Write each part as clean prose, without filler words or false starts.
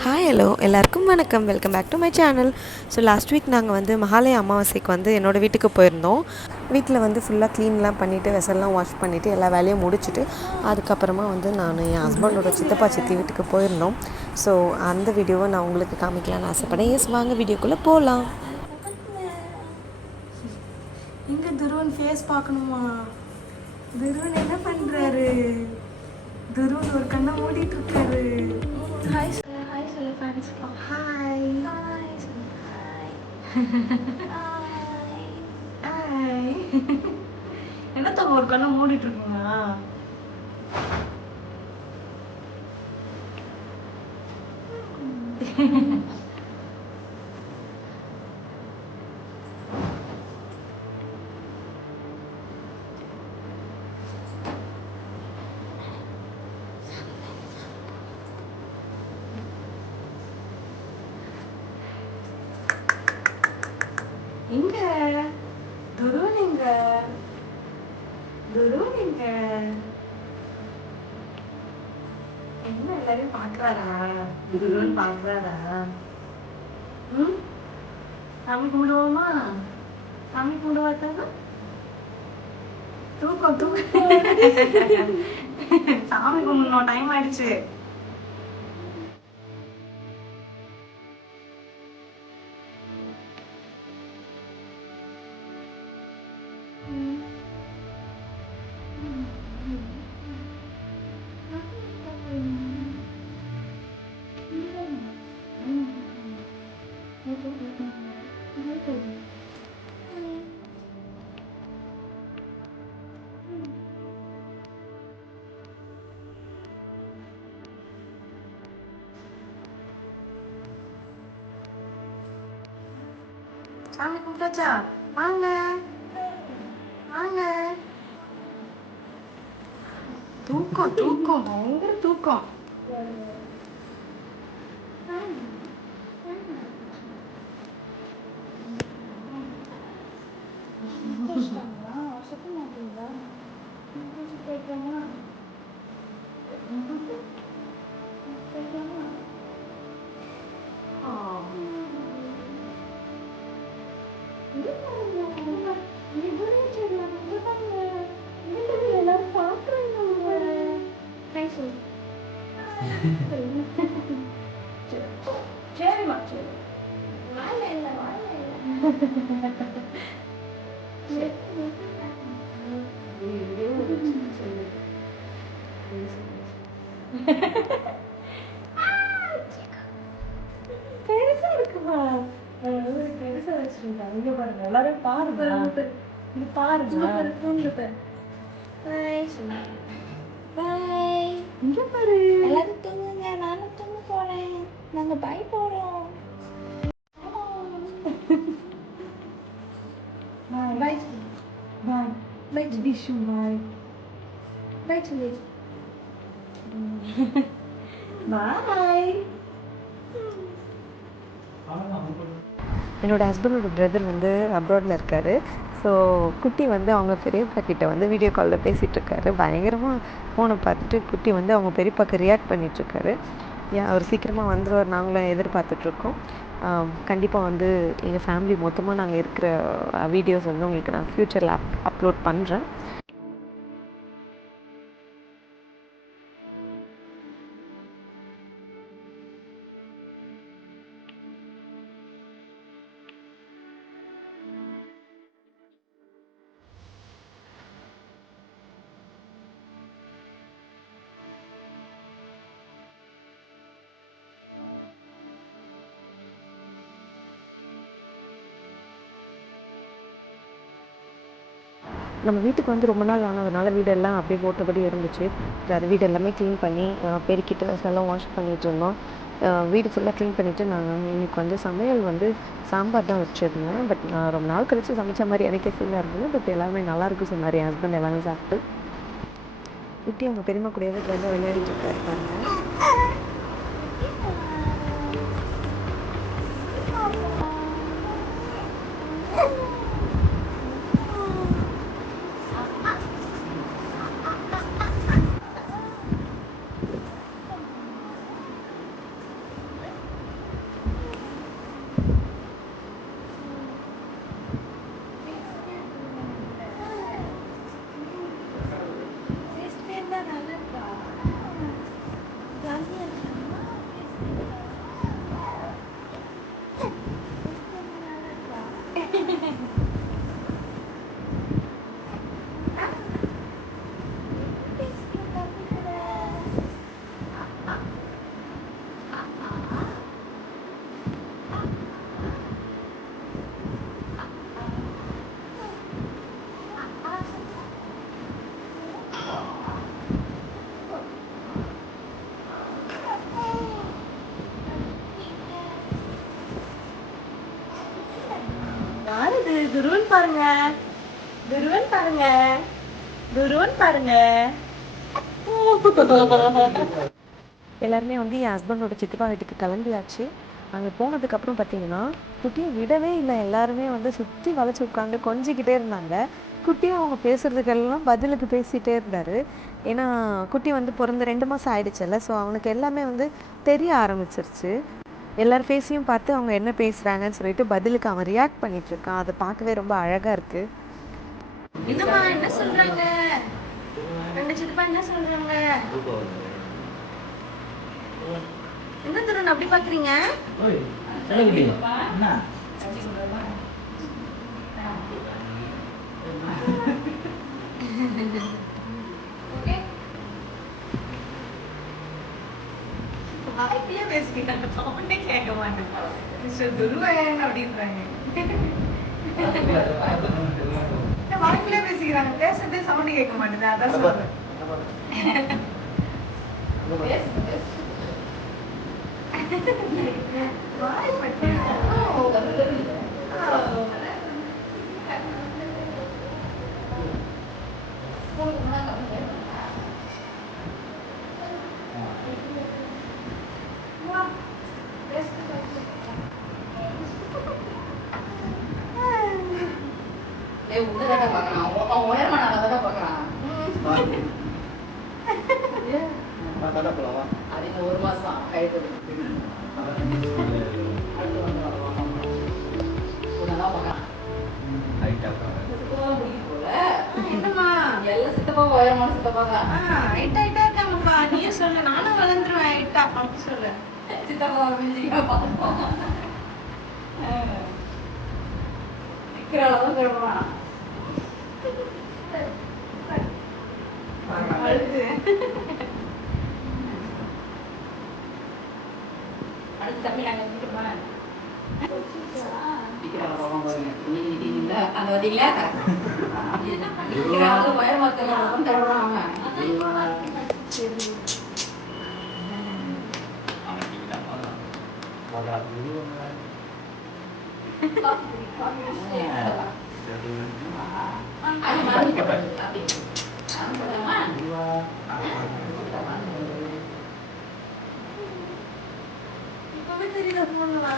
Hi hello எல்லாருக்கும் வணக்கம். Welcome back to my channel. So last week நாங்கள் வந்து மகாலய அமாவாசைக்கு வந்து என்னோடய வீட்டுக்கு போயிருந்தோம். வீட்டில் வந்து ஃபுல்லாக க்ளீன்லாம் பண்ணிவிட்டு வெசல்லாம் வாஷ் பண்ணிவிட்டு எல்லா வேலையும் முடிச்சுட்டு அதுக்கப்புறமா வந்து நான் என் ஹஸ்பண்டோட சித்தப்பா சித்தி வீட்டுக்கு போயிருந்தோம். ஸோ அந்த வீடியோவை நான் உங்களுக்கு காமிக்கலான்னு ஆசைப்படேன். எஸ், வாங்க வீடியோக்குள்ளே போகலாம். இங்கே துருவன் ஃபேஸ் பார்க்கணுமா? துருவன் என்ன பண்ணுறாரு? துருவன் ஒரு கண்ணை மூடிட்டு இருக்காரு. ஹாய் சொல்லு, ஹாய் சொல்லு ஃபேன்ஸ்லாம். ஹாய் ஹாய் சொல்லு. Hi hi. என்னத்த ஒரு கண்ணை மூடிட்டு இருக்குங்களா? எங்க துருவன்? எங்க துருவன்? எங்க என்ன எல்லாரையும் பாக்குறாரா? துருவன் பாக்குறாரா? சாமி கும்பிடுவோமா? சாமி கும்பிடுவாத்தாங்க. தூக்கம் தூக்கம். சாமி கும்பிடணும், டைம் ஆயிடுச்சு. சாமி கும்பிட்டாச்சா? வாங்க வாங்க. தூக்கம் தூக்கம், பயங்கர தூக்கம். சரிம்மா சரி. வாயில இல்லை, வாயில இல்லை. பெருசா இருக்குமா? பெருசா வச்சிருக்காங்க. இங்க பாருங்க, எல்லாரும் பாருங்க. இது பாருங்க. பாய் சொல்லு. பாய். இங்க பாரு. எல்லாரும் தூங்குங்க, நானும் தூங்க போறேன். நாங்க பாய் போறோம். பாய் பாய் பாய் பாய் டிஷு. பாய் பாய் சொல்லு. பாய். என்னோடய ஹஸ்பண்டோட பிரதர் வந்து அப்ராடில் இருக்கார். ஸோ குட்டி வந்து அவங்க பெரியப்பா கிட்ட வந்து வீடியோ காலில் பேசிகிட்ருக்காரு. பயங்கரமாக ஃபோனை பார்த்துட்டு குட்டி வந்து அவங்க பெரியப்பாக்கு ரியாக்ட் பண்ணிகிட்ருக்காரு. அவர் சீக்கிரமாக வந்துடுவார், நாங்களும் எதிர்பார்த்துட்ருக்கோம். கண்டிப்பாக வந்து எங்கள் ஃபேமிலி மொத்தமாக நாங்கள் இருக்கிற வீடியோஸ் வந்து உங்களுக்கு நான் ஃப்யூச்சரில் அப்லோட் பண்ணுறேன். நம்ம வீட்டுக்கு வந்து ரொம்ப நாள் ஆனதுனால வீடெல்லாம் அப்படியே போட்டபடி இருந்துச்சு. அது வீடு எல்லாமே க்ளீன் பண்ணி பெருக்கிட்டு எல்லாம் வாஷ் பண்ணிகிட்டு இருந்தோம். வீடு ஃபுல்லாக க்ளீன் பண்ணிவிட்டு நாங்கள் இன்றைக்கி வந்து சமையல் வந்து சாம்பார் தான் வச்சுருந்தேன். பட் நான் ரொம்ப நாள் கழித்து சமைச்ச மாதிரி எனக்கே ஃபீலாக இருந்தது. பட் எல்லாருமே நல்லாயிருக்கும் சொன்னார் என் ஹஸ்பண்ட். எல்லாமே சாப்பிட்டு குட்டி அவங்க பெரியம்மா கூடவே வந்து விளையாடிட்டு இருக்காரு பாருங்க. துருவன் பாருங்க, துருவன் பாருங்க, துருவன் பாருங்க. எல்லாருமே வந்து என் ஹஸ்பண்டோட சித்தப்பா வீட்டுக்கு கிளம்பியாச்சு. அங்கே போனதுக்கப்புறம் பார்த்தீங்கன்னா குட்டியை விடவே இல்லை. எல்லாருமே வந்து சுற்றி வளைச்சி உட்காந்து கொஞ்சிக்கிட்டே இருந்தாங்க. குட்டியும் அவங்க பேசுகிறதுக்கெல்லாம் பதிலுக்கு பேசிகிட்டே இருந்தார். ஏன்னா குட்டி வந்து பிறந்து 2 மாதம் ஆயிடுச்சுல்ல. ஸோ அவனுக்கு எல்லாமே வந்து தெரிய ஆரம்பிச்சிருச்சு. எல்லார் ஃபேஸையும் பார்த்து அவங்க என்ன பேசுகிறாங்கன்னு சொல்லிட்டு பதிலுக்கு அவன் ரியாக்ட் பண்ணிகிட்ருக்கான். அதை பார்க்கவே ரொம்ப அழகாக இருக்குது. என்னம்மா என்ன சொல்கிறாங்க? 2 சித்தப்பா என்ன சொல்கிறாங்க? என்ன தருண் அப்படி பாக்குறீங்க? வாய்ப்பிலே பேசிக்கிறாங்க, சவுண்டே கேட்க மாட்டேங்குது. துருவன் அப்படின்றாங்க. வாய்ப்பிலே பேசிக்கிறாங்க, பேசுறதே சவுண்டு கேட்க மாட்டேங்குது. அதான் சொல்றேன். வாய் பற்றி ஒரு மாசம் கைது எல்லாம் சித்தப்பா உயரமான சித்தப்பா தான். ஹைட்டா இருக்காங்கப்பா. நீயே சொல்லு, நானும் வளர்ந்துருவேன் ஹைட்டா அப்படி சொல்லு. சித்தப்பா பார்ப்போம் நிக்கிற அளவு திரும்பலாம் அடுத்து தம்பி நாங்க வந்துட்டுமா அந்த வந்தீங்களா உயரமாத்த தருவாங்க. இப்பவே தெரியுதா போனா?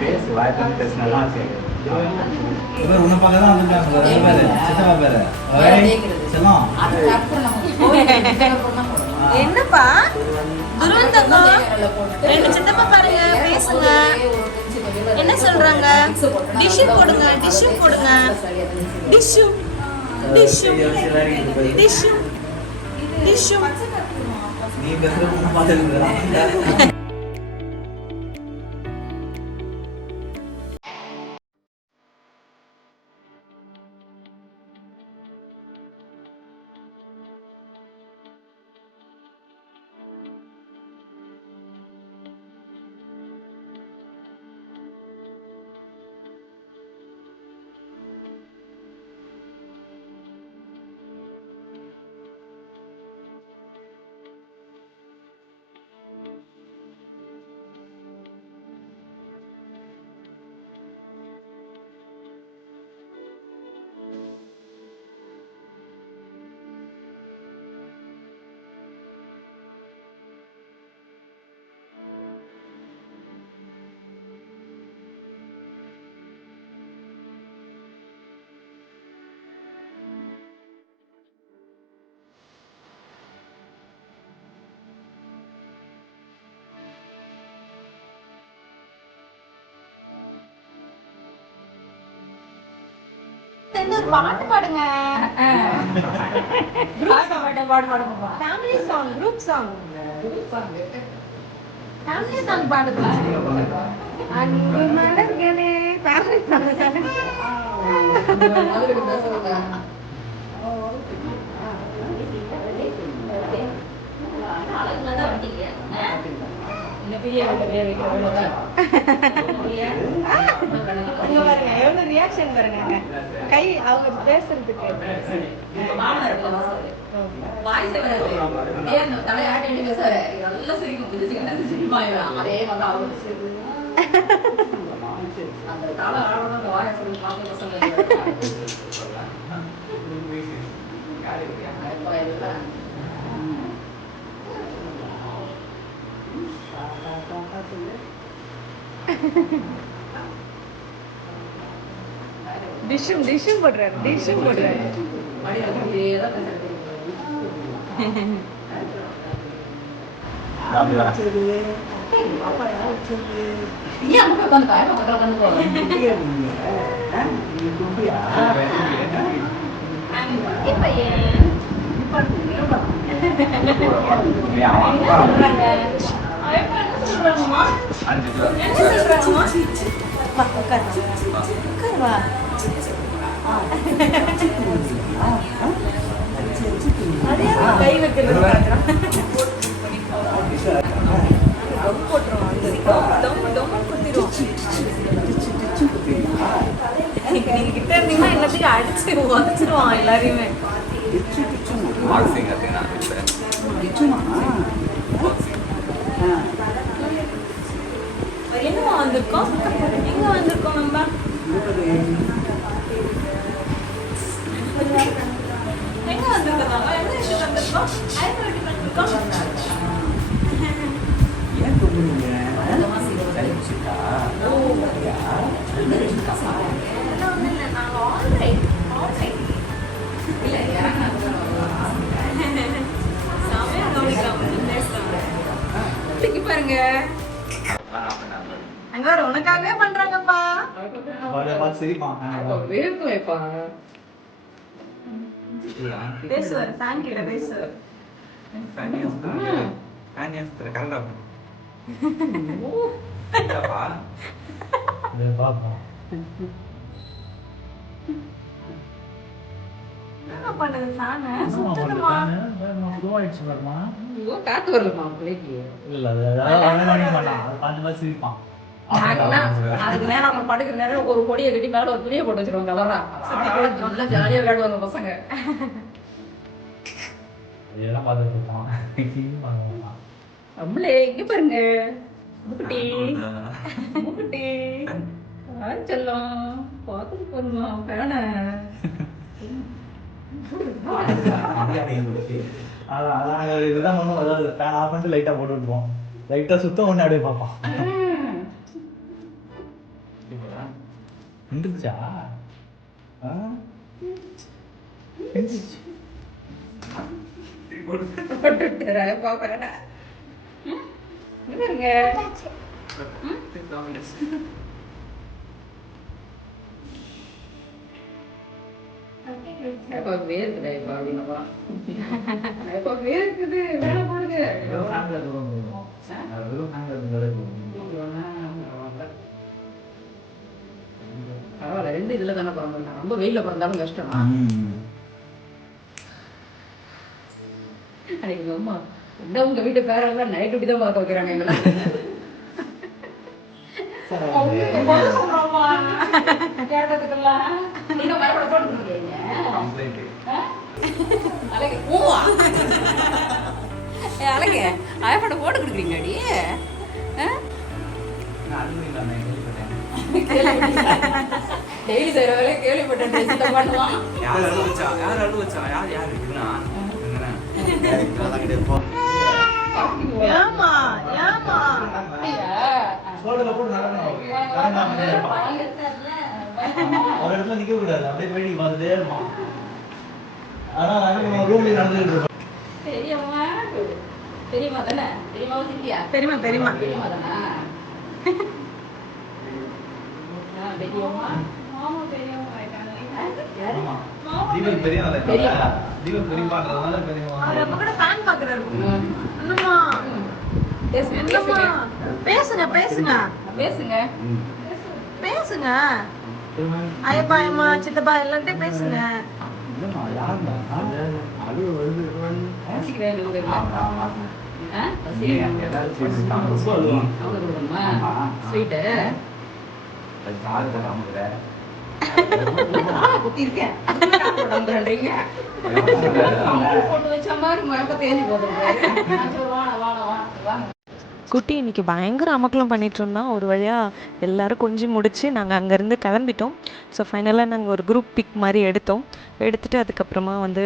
பேசு வாய்ப்பு பேசினா உன்னை பார்க்க தான் வந்துருக்காங்க பேரு சித்தப்பா பேரு செல்லம். என்னப்பா துருவன் தங்கம், 2 சித்தப்பா பாருங்க, பேசுங்க. என்ன சொல்றாங்க? டிஷ்ஷு போடுங்க, டிஷ்ஷு போடுங்க, டிஷ்ஷு டிஷ்ஷு டிஷ்ஷு டிஷ்ஷு. நீ பேசுற உன்னை பார்த்து சேர்ந்து ஒரு பாட்டு பாடுங்க. பாடுங்கப்பா. Family song, group song. Family song பாடுங்க. அன்பு மலர்களே ஃபேமிலி சாங். அதுக்கு பேசுறதா? இங்க பாருங்க எவ்வளவு ரியாக்ஷன் பாருங்க கை அவங்க பேசுறதுக்கு. டிஷ்ஷும் போடுறாரு. கை வைக்கிறது நீங்க கிட்ட இருந்தீங்கன்னா எல்லாத்தையும் அடிச்சு உதச்சிருவான் எல்லாரையுமே. என்னமா வந்திருக்கோம்? எங்க வந்திருக்கோம் நம்ம? எங்க வந்திருக்கோம் நம்ம? எந்த இடத்துக்கு வந்திருக்கோம்? ஐயப்பன் வீட்டுக்கு வந்திருக்கோம். பாருங்க அங்க ஒரு உனக்காகவே பண்றாங்கப்பா. பேசுவார் தேங்க்யூ பேசுவார். என்ன பண்ணது சாங்க சுத்தமா காத்து வரலமா பிள்ளைக்கு. அதுக்கு நேரம் நம்ம படுக்கிற நேரம் ஒரு கொடியை கட்டி மேல ஒரு துணியை போட்டு வச்சிருவாங்க. கலரா நல்லா ஜாலியா விளையாடுவாங்க பசங்க. நம்மளே இங்க பாருங்க முக்குட்டி முக்குட்டி செல்லம் பார்த்துட்டு போருமா பேன இதுதான் பண்ணுவோம். அதாவது ஃபேன் ஆஃப் பண்ணிட்டு லைட்டா போட்டு விட்டுருவோம். லைட்டா சுத்தம் ஒண்ணு அப்படியே பார்ப்போம். நின்றுச்சா? வேர்க்குது வேலை போடுங்க. பரவாயில்ல ரெண்டு இதுல தானே பிறந்திருக்கான். ரொம்ப வெயில பிறந்தாலும் கஷ்டம். அன்னைக்கு அம்மா இந்த உங்க வீட்டு பேரெல்லாம் நைட் இப்படி தான் பார்க்க வைக்கிறாங்க எங்களை. அழகு அயப்பட போட்டு கொடுக்குறீங்கடி. டெய்லி செய்யற வேலையை கேள்விப்பட்டேன். பண்ணுவான் ஏமா ஏமா ஒரு இடத்துல நிக்க கூடாது. அப்படியே வேடி பார்த்துட்டே இருப்பான். ஆனா ரூம்ல நடந்துட்டு இருப்போம். தெரியுமா தெரியுமா தானே தெரியுமா இல்லையா? தெரியுமா தெரியுமா தெரியுமா தானே பெரியம்மா மாமா பெரியம்மா ஆயிட்டாங்க. ஆமா. தீபக் பெரியவன் பெரியப்பா. தீபக் பெரியப்பான்றதுனால பெரியவன். அவர் அப்ப கூட ஃபேன் பாக்குறாரு. என்னம்மா? பேசுங்க என்னம்மா? பேசுங்க பேசுங்க பேசுங்க பேசுங்க. ஐயப்பா அம்மா சித்தப்பா எல்லார்ட்டையும் பேசுங்க. இல்லம்மா, யாரும்மா? அழுவ வருது. ரசிக்கிறேன் உங்களுக்கு. ஆ? நீங்க எல்லாரும் பேசிட்டாங்க. ரொம்ப அழுவாங்க. அவங்க கொடுக்கணுமா ஆமா. ஸ்வீட்டு அது சாதத்தை காமிக்கிற. குத்தி இருக்கேன் வந்துடுறீங்க போட்டு வச்ச மாதிரி முழக்க தேஞ்சு போதுருக்காரு வாங்க குட்டி இன்னைக்கு பயங்கர அமக்கலம் பண்ணிட்டு இருந்தோம். ஒரு வழியாக எல்லாரும் கொஞ்சம் முடிச்சு நாங்கள் அங்கேருந்து கிளம்பிட்டோம். ஸோ ஃபைனலாக நாங்கள் ஒரு குரூப் பிக் மாதிரி எடுத்துகிட்டு அதுக்கப்புறமா வந்து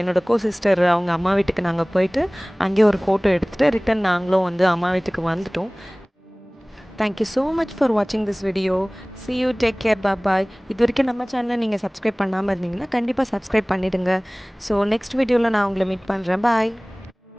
என்னோட கோ சிஸ்டர் அவங்க அம்மா வீட்டுக்கு நாங்கள் போயிட்டு அங்கேயே ஒரு ஃபோட்டோ எடுத்துகிட்டு ரிட்டன் நாங்களும் வந்து அம்மா வீட்டுக்கு வந்துட்டோம். தேங்க்யூ ஸோ மச் ஃபார் வாட்சிங் this video. see you, take care, bye. இது வரைக்கும் நம்ம சேனலை நீங்கள் சப்ஸ்கிரைப் பண்ணாமல் இருந்தீங்கன்னா கண்டிப்பாக சப்ஸ்கிரைப் பண்ணிவிடுங்க. ஸோ நெக்ஸ்ட் வீடியோவில் நான் உங்களை மீட் பண்ணுறேன். பாய்.